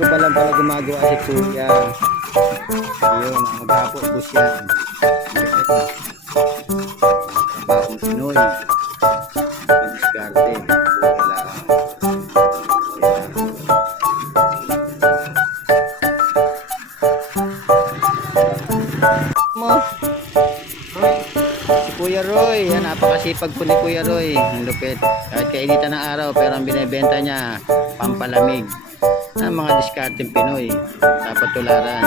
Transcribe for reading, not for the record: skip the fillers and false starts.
ko pa lang pala gumagawa si Kuya. Ayun, maghapo bus yan. Trabahong Pinoy. Diskarte. Mo. Si Kuya Roy, yan, napakasipag po ni Kuya Roy. Ang lupit. Kahit kainitan ng araw, pero ang binibenta niya, pampalamig. Ang mga diskarteng Pinoy sa patularan.